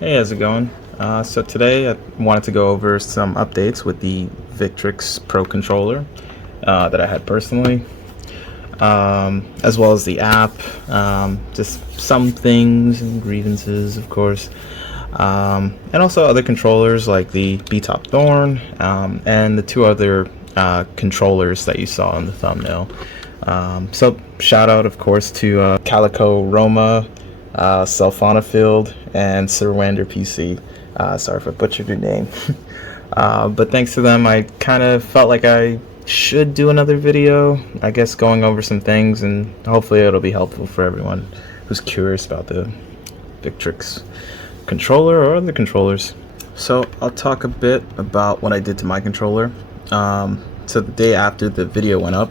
Hey, how's it going? So today I wanted to go over some updates with the Victrix Pro controller that I had personally, as well as the app, just some things and grievances, of course, and also other controllers like the Betop Thorn and the two other controllers that you saw in the thumbnail. So shout out, of course, to Calico Roma, Field, and Sirwander PC. Sorry if I butchered your name. But thanks to them, I kind of felt like I should do another video, I guess, going over some things, and hopefully it'll be helpful for everyone who's curious about the Victrix controller or other controllers. So I'll talk a bit about what I did to my controller. So the day after the video went up,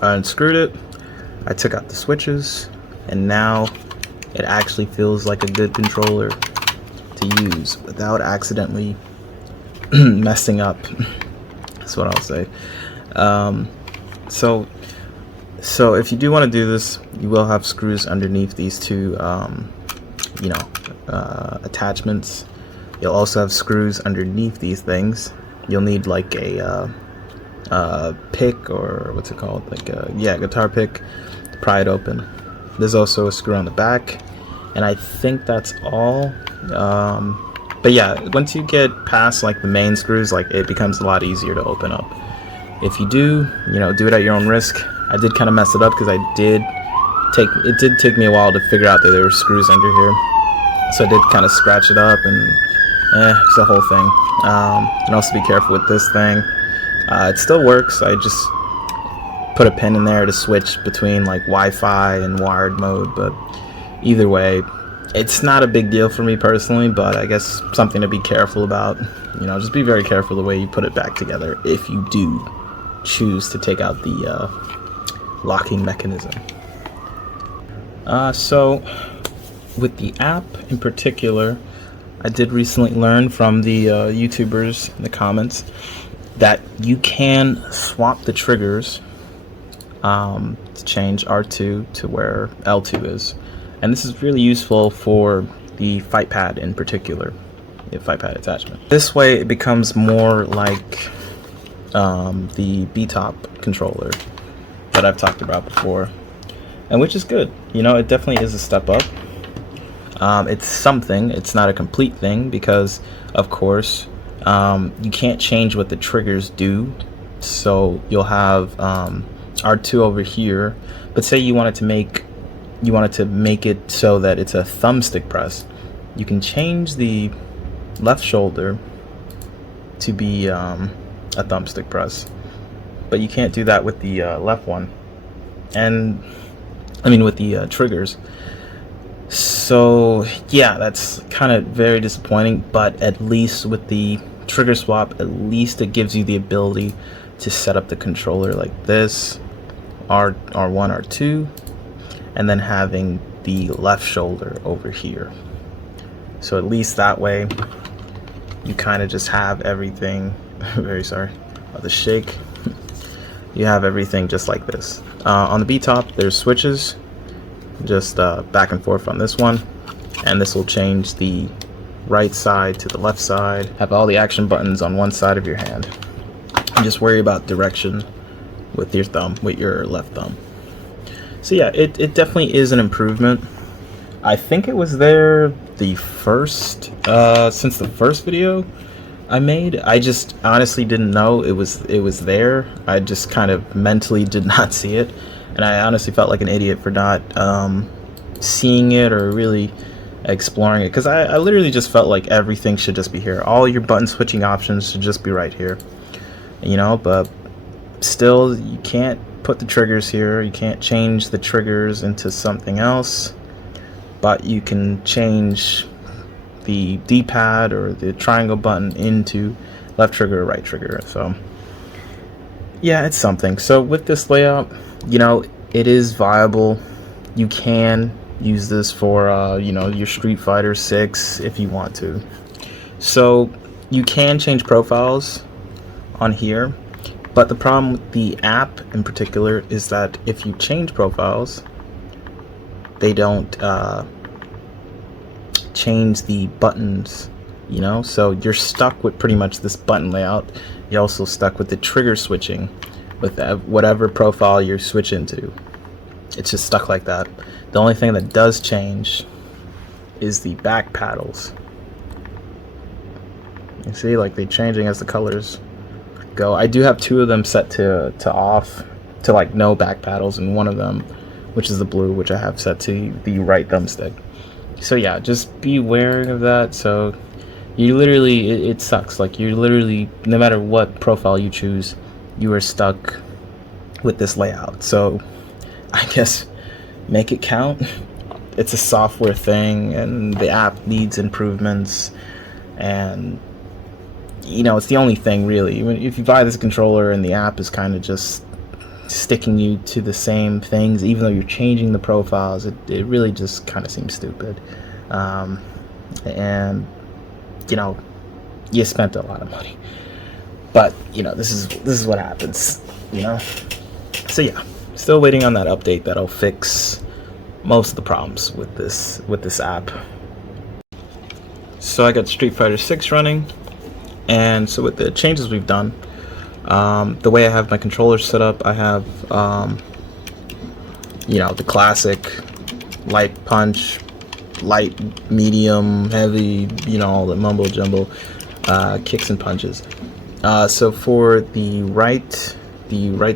I unscrewed it, I took out the switches, and now it actually feels like a good controller to use without accidentally messing up. That's what I'll say. So if you do want to do this, you will have screws underneath these two attachments. You'll also have screws underneath these things. You'll need like a pick, or what's it called, like a guitar pick, to pry it open. There's also a screw on the back, and I think that's all. But yeah, once you get past like the main screws, like it becomes a lot easier to open up. If you do it at your own risk. I did kind of mess it up because it did take me a while to figure out that there were screws under here, so I did kind of scratch it up, and it's the whole thing. And also be careful with this thing. It still works. I just put a pin in there to switch between like Wi-Fi and wired mode, but either way, it's not a big deal for me personally, but I guess something to be careful about. Just be very careful the way you put it back together if you do choose to take out the locking mechanism. So with the app in particular, I did recently learn from the YouTubers in the comments that you can swap the triggers to change R2 to where L2 is, and this is really useful for the Fightpad in particular, the Fightpad attachment. This way it becomes more like the Betop controller that I've talked about before, and which is good. It definitely is a step up. It's something. It's not a complete thing because, of course, you can't change what the triggers do. So you'll have R2 over here, but say you wanted to make it so that it's a thumbstick press. You can change the left shoulder to be a thumbstick press, but you can't do that with the left one, and with the triggers. So yeah, that's kind of very disappointing, but at least with the trigger swap, at least it gives you the ability to set up the controller like this, R1, R2, and then having the left shoulder over here. So at least that way you kind of just have everything very sorry about the shake. You have everything just like this. On the B-top, there's switches, just back and forth on this one, and this will change the right side to the left side. Have all the action buttons on one side of your hand, and just worry about direction with your thumb, with your left thumb. So yeah, it definitely is an improvement. I think it was there the first since the first video I made. I just honestly didn't know it was there. I just kind of mentally did not see it, and I honestly felt like an idiot for not seeing it or really exploring it, because I literally just felt like everything should just be here. All your button switching options should just be right here, but still you can't put the triggers here. You can't change the triggers into something else, but you can change the D-pad or the triangle button into left trigger or right trigger. So yeah, it's something. So with this layout, it is viable. You can use this for your Street Fighter 6 if you want to. So you can change profiles on here, but the problem with the app in particular is that if you change profiles, they don't change the buttons, you know, so you're stuck with pretty much this button layout. You're also stuck with the trigger switching with whatever profile you switch into. It's just stuck like that. The only thing that does change is the back paddles. You see, like, they're changing as the colors go. I do have 2 of them set to off, to like no back paddles, and one of them, which is the blue, which I have set to the right thumbstick. So yeah, just be aware of that. So you literally, it sucks. Like, you literally, no matter what profile you choose, you are stuck with this layout. So I guess make it count. It's a software thing, and the app needs improvements, and you know, it's the only thing really. If you buy this controller and the app is kind of just sticking you to the same things, even though you're changing the profiles, it really just kind of seems stupid. And you know, you spent a lot of money, but you know, this is what happens, you know. So yeah, still waiting on that update that'll fix most of the problems with this app. So I got Street Fighter 6 running, and so with the changes we've done, the way I have my controller set up, I have you know, the classic light punch, light, medium, heavy, you know, all the mumbo jumbo kicks and punches. So for the right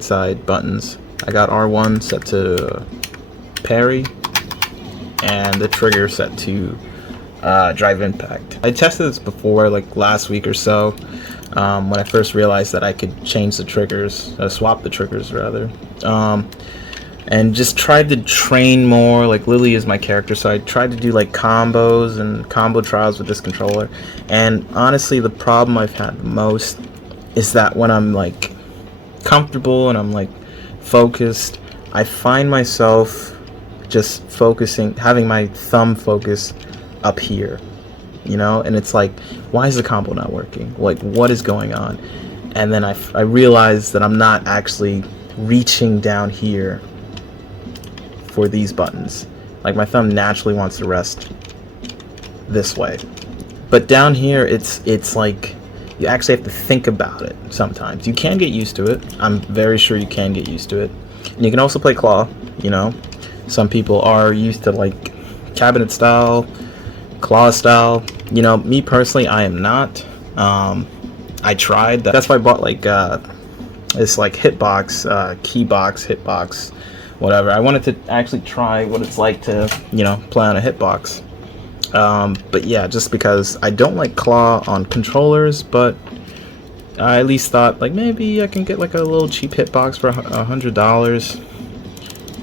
side buttons, I got R1 set to parry, and the trigger set to drive impact. I tested this before, like last week or so, when I first realized that I could change the triggers, swap the triggers rather, and just tried to train more. Like, Lily is my character, so I tried to do like combos and combo trials with this controller, and honestly the problem I've had the most is that when I'm like comfortable and I'm like focused, I find myself just focusing, having my thumb focus up here, you know, and it's like, why is the combo not working? Like, what is going on? And then I realize that I'm not actually reaching down here for these buttons. Like, my thumb naturally wants to rest this way, but down here it's like you actually have to think about it sometimes. You can get used to it. I'm very sure you can get used to it. And you can also play claw, you know. Some people are used to like cabinet style, claw style. You know, me personally, I am not. I tried that. That's why I bought like this like hitbox, keybox, hitbox, whatever. I wanted to actually try what it's like to, you know, play on a hitbox. But yeah, just because I don't like claw on controllers, but I at least thought like maybe I can get like a little cheap hitbox for $100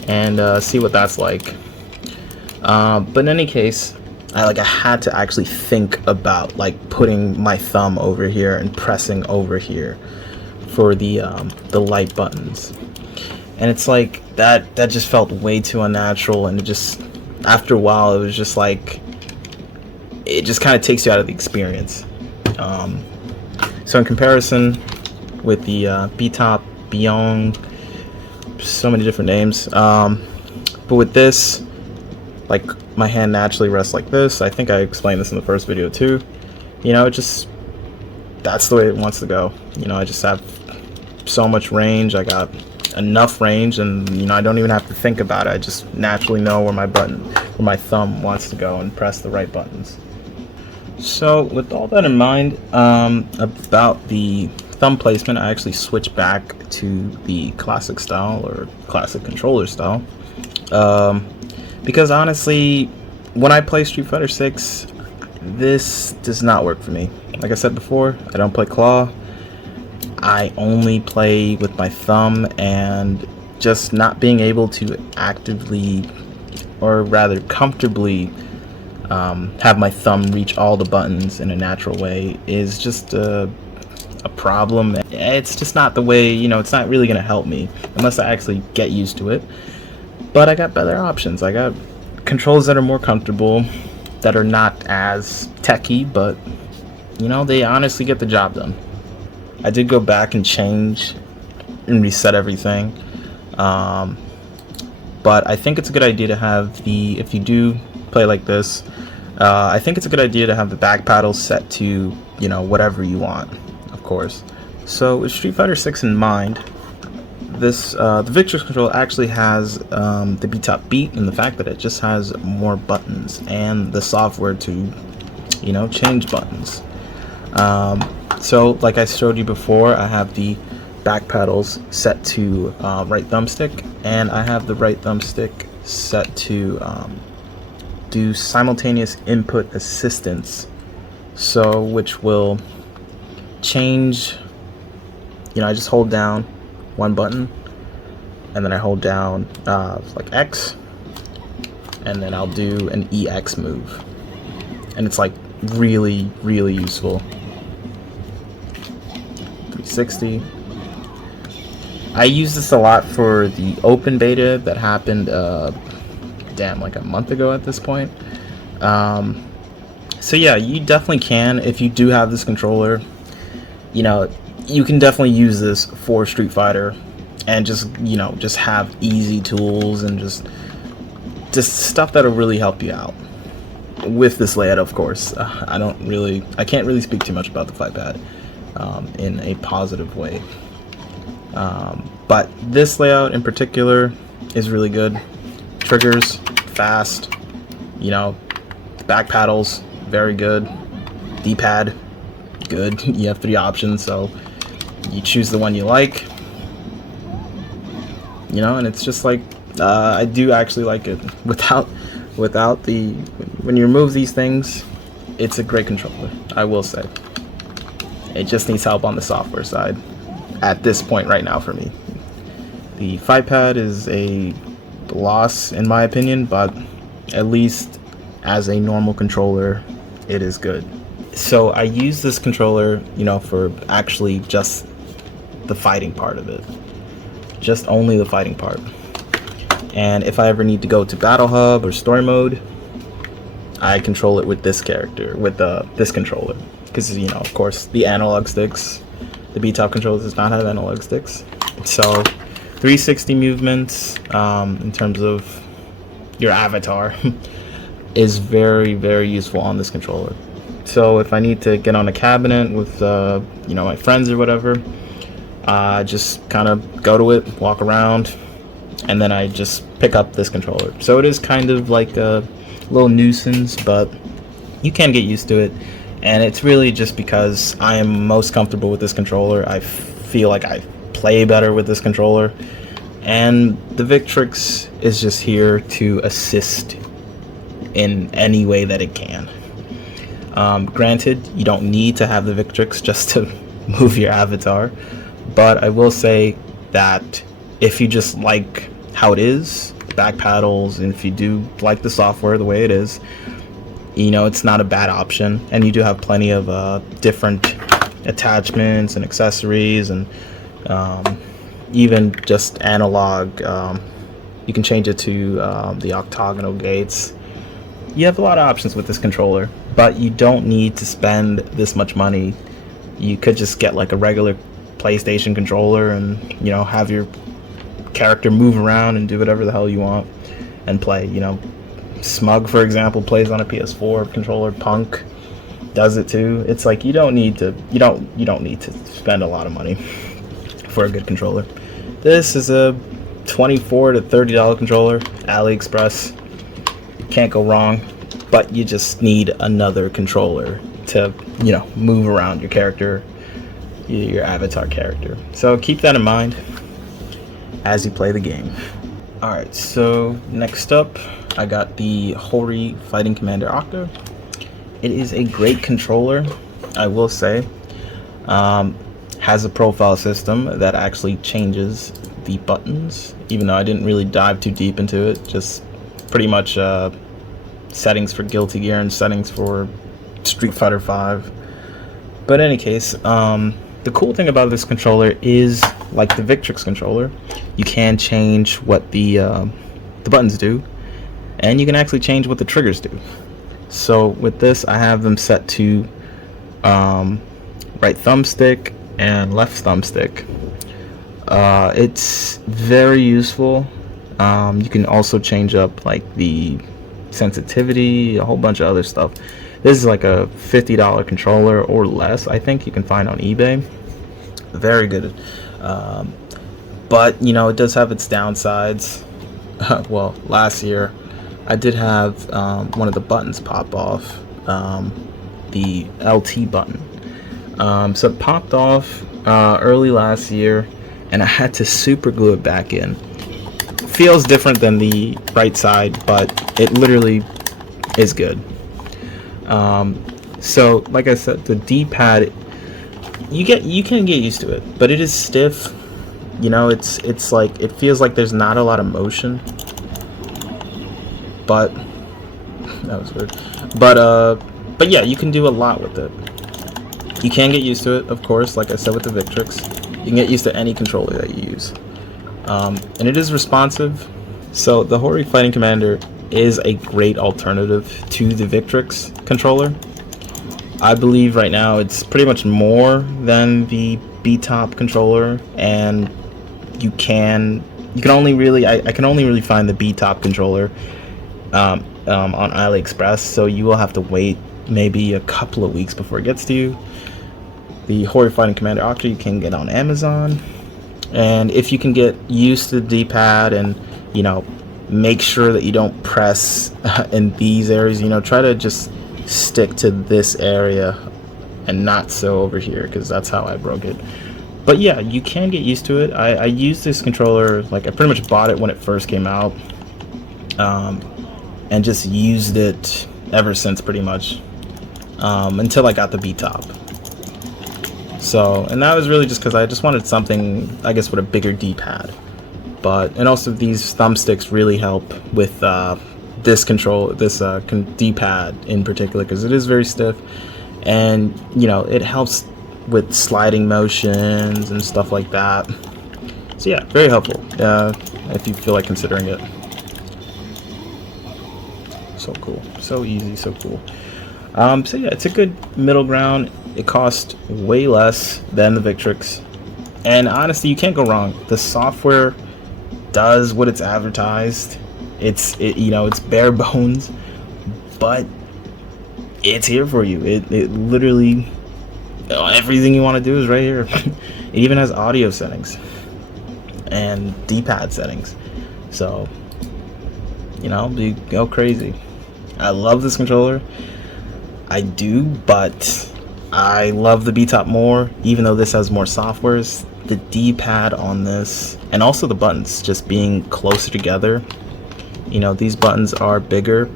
and see what that's like. But in any case, I had to actually think about like putting my thumb over here and pressing over here for the light buttons, and it's like that just felt way too unnatural, and it just, after a while, it was just like, it just kind of takes you out of the experience. So in comparison with the Betop Beitong, so many different names, but with this, like, my hand naturally rests like this. I think I explained this in the first video too. You know, it just, that's the way it wants to go. You know, I just have so much range. I got enough range, and you know, I don't even have to think about it. I just naturally know where my thumb wants to go and press the right buttons. So with all that in mind, about the thumb placement, I actually switched back to the classic style, or classic controller style, because honestly, when I play Street Fighter 6, this does not work for me. Like I said before, I don't play claw. I only play with my thumb, and just not being able to actively, or rather comfortably, have my thumb reach all the buttons in a natural way is just a problem. It's just not the way, you know, it's not really going to help me unless I actually get used to it. But I got better options. I got controls that are more comfortable, that are not as techy, but you know, they honestly get the job done. I did go back and change and reset everything, but I think it's a good idea to have the, if you do play like this, I think it's a good idea to have the back paddles set to, you know, whatever you want, of course. So with Street Fighter 6 in mind, this the Victrix controller actually has the Betop Beat, and the fact that it just has more buttons and the software to, you know, change buttons. So like I showed you before, I have the back paddles set to right thumbstick, and I have the right thumbstick set to do simultaneous input assistance, so which will change, you know, I just hold down one button and then I hold down like X, and then I'll do an EX move, and it's like really useful. 360. I use this a lot for the open beta that happened like a month ago at this point. So yeah, you definitely can, if you do have this controller, you know, you can definitely use this for Street Fighter and just, you know, just have easy tools and just stuff that'll really help you out with this layout. Of course, I can't really speak too much about the Fightpad in a positive way, but this layout in particular is really good. Triggers fast, you know, back paddles very good, D-pad good. You have 3 options, so you choose the one you like, you know, and it's just like I do actually like it without the, when you remove these things, it's a great controller, I will say. It just needs help on the software side at this point right now for me. The Fightpad is a loss in my opinion, but at least as a normal controller it is good. So I use this controller, you know, for actually just the fighting part of it, just only the fighting part. And if I ever need to go to Battle Hub or Story Mode, I control it with this character, with this controller, because, you know, of course, the analog sticks, the Betop controller does not have analog sticks. So 360 movements in terms of your avatar is very useful on this controller. So if I need to get on a cabinet with you know, my friends or whatever, just kind of go to it, walk around, and then I just pick up this controller. So it is kind of like a little nuisance, but you can get used to it, and it's really just because I am most comfortable with this controller. I feel like I play better with this controller, and the Victrix is just here to assist in any way that it can. Granted, you don't need to have the Victrix just to move your avatar, but I will say that if you just like how it is, back paddles, and if you do like the software the way it is, you know, it's not a bad option. And you do have plenty of different attachments and accessories, and even just analog. You can change it to the octagonal gates. You have a lot of options with this controller, but you don't need to spend this much money. You could just get like a regular PlayStation controller and, you know, have your character move around and do whatever the hell you want and play. You know, Smug, for example, plays on a PS4 controller. Punk does it too. It's like you don't need to spend a lot of money for a good controller. This is a $24 to $30 controller, AliExpress. Can't go wrong, but you just need another controller to, you know, move around your character, your avatar character. So keep that in mind as you play the game. Alright, so next up I got the Hori Fighting Commander Octa. It is a great controller, I will say. Has a profile system that actually changes the buttons, even though I didn't really dive too deep into it. Just pretty much settings for Guilty Gear and settings for Street Fighter 5. But in any case, the cool thing about this controller is, like the Victrix controller, you can change what the buttons do, and you can actually change what the triggers do. So with this, I have them set to right thumbstick and left thumbstick. It's very useful. You can also change up like the sensitivity, a whole bunch of other stuff. This is like a $50 controller or less, I think you can find on eBay. Very good. But you know, it does have its downsides. Well, last year I did have one of the buttons pop off, the LT button. So it popped off early last year, and I had to super glue it back in. Feels different than the right side, but it literally is good. So like I said, the D-pad, you can get used to it, but it is stiff. You know, it's like, it feels like there's not a lot of motion. But that was weird. But yeah, you can do a lot with it. You can get used to it, of course, like I said with the Victrix. You can get used to any controller that you use. And it is responsive. So the Hori Fighting Commander is a great alternative to the Victrix controller. I believe right now it's pretty much more than the Betop controller, and I can only really find the Betop controller on AliExpress, so you will have to wait maybe a couple of weeks before it gets to you. The Hori Fighting Commander Octa you can get on Amazon, and if you can get used to the D-pad and, you know, make sure that you don't press in these areas, you know, try to just stick to this area and not so over here, because that's how I broke it. But yeah, you can get used to it. I used this controller, like, I pretty much bought it when it first came out, and just used it ever since, pretty much, until I got the Betop. So, and that was really just because I just wanted something, I guess, with a bigger D-pad. And also these thumbsticks really help with this D-pad in particular, because it is very stiff, and you know, it helps with sliding motions and stuff like that. So yeah, very helpful if you feel like considering it. So cool, so easy, so cool. So yeah, it's a good middle ground. It costs way less than the Victrix, and honestly, you can't go wrong. The software does what it's advertised. You know, it's bare bones, but it's here for you. It literally, everything you want to do is right here. It even has audio settings and D-pad settings, so you know, you go crazy. I love this controller, I do, but I love the Betop more, even though this has more softwares. The D-pad on this, and also the buttons just being closer together. You know, these buttons are bigger,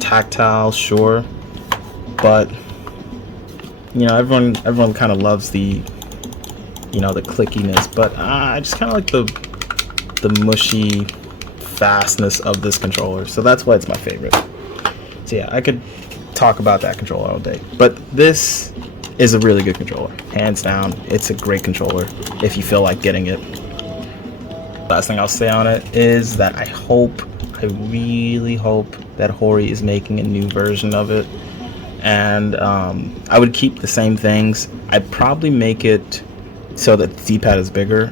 tactile, sure, but you know, everyone kind of loves the, you know, the clickiness, but I just kind of like the mushy fastness of this controller, so that's why it's my favorite. So yeah, I could talk about that controller all day, but this is a really good controller, hands down. It's a great controller if you feel like getting it. Last thing I'll say on it is that I really hope that Hori is making a new version of it, and I would keep the same things. I'd probably make it so that the D-pad is bigger.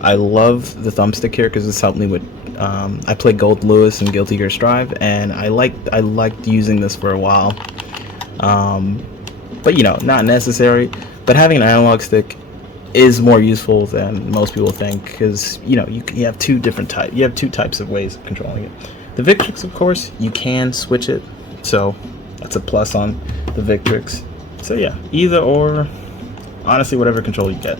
I love the thumbstick here because it's helped me with I played Gold Lewis and Guilty Gear Strive, and I liked using this for a while, but you know, not necessary. But having an analog stick is more useful than most people think, because you know, you have two types of ways of controlling it. The Victrix, of course, you can switch it, so that's a plus on the Victrix. So yeah, either or, honestly, whatever controller you get,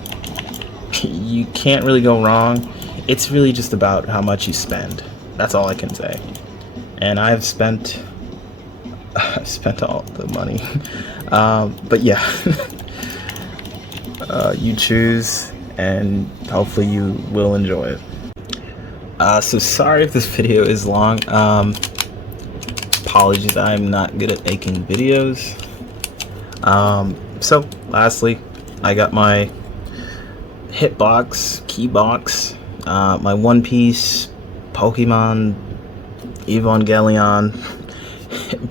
you can't really go wrong. It's really just about how much you spend. That's all I can say. And I've spent all the money. But yeah, you choose, and hopefully you will enjoy it. So sorry if this video is long. Apologies, I'm not good at making videos. So lastly, I got my Hitbox key box, my One Piece, Pokemon, Evangelion,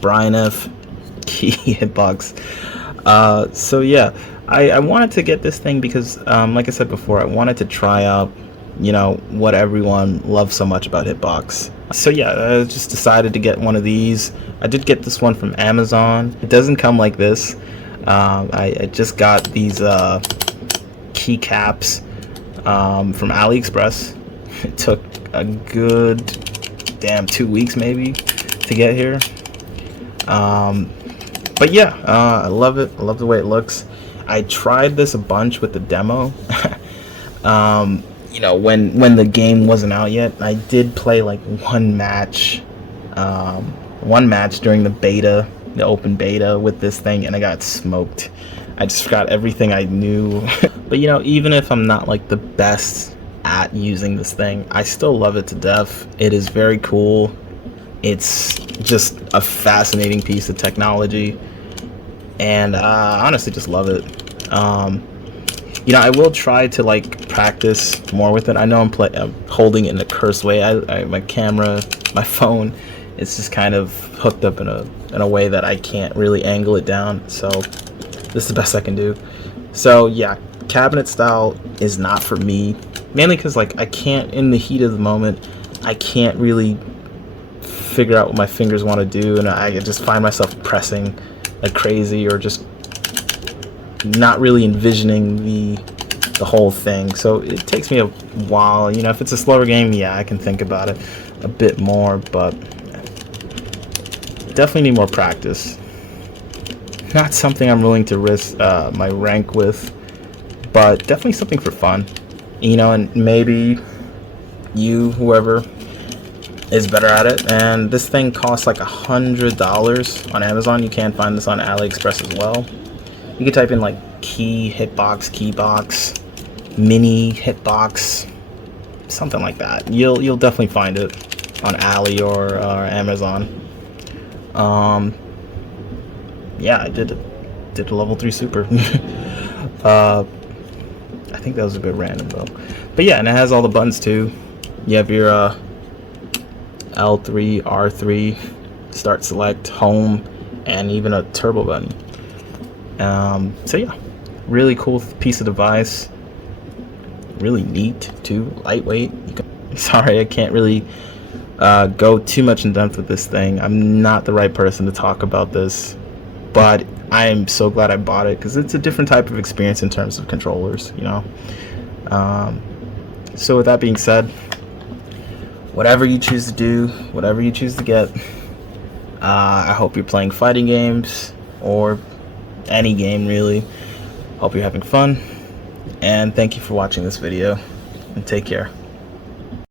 Brian F key hitbox. So yeah, I wanted to get this thing because, like I said before, I wanted to try out, you know, what everyone loves so much about Hitbox, So yeah, I just decided to get one of these. I did get this one from Amazon. It doesn't come like this. I just got these keycaps from AliExpress. It took a good 2 weeks maybe to get here. But yeah, I love it. I love the way it looks. I tried this a bunch with the demo. You know, when the game wasn't out yet. I did play like one match during the beta, the open beta with this thing, and I got smoked. I just forgot everything I knew. But you know, even if I'm not like the best at using this thing, I still love it to death. It is very cool. It's just a fascinating piece of technology, and I honestly just love it. You know, I will try to like practice more with it. I know I'm holding it in a cursed way. My camera, my phone, it's just kind of hooked up in a way that I can't really angle it down. So this is the best I can do. So yeah, cabinet style is not for me, mainly because like I can't, in the heat of the moment, I can't really figure out what my fingers want to do, and I just find myself pressing like crazy, or just not really envisioning the whole thing. So it takes me a while. You know, if it's a slower game, yeah, I can think about it a bit more, but definitely need more practice. Not something I'm willing to risk my rank with, but definitely something for fun. You know, and maybe you, whoever, is better at it. And this thing costs like $100 on Amazon. You can find this on AliExpress as well. You can type in like keybox, mini hitbox, something like that. You'll definitely find it on Ali or Amazon. Yeah, I did a level 3 super. I think that was a bit random though. But yeah, and it has all the buttons too. You have your L3, R3, start, select, home, and even a turbo button. So yeah, really cool piece of device. Really neat too, lightweight. Sorry, I can't really go too much in depth with this thing. I'm not the right person to talk about this, but I am so glad I bought it because it's a different type of experience in terms of controllers, you know. So with that being said, whatever you choose to do, whatever you choose to get, I hope you're playing fighting games or any game really. Hope you're having fun, and thank you for watching this video, and take care.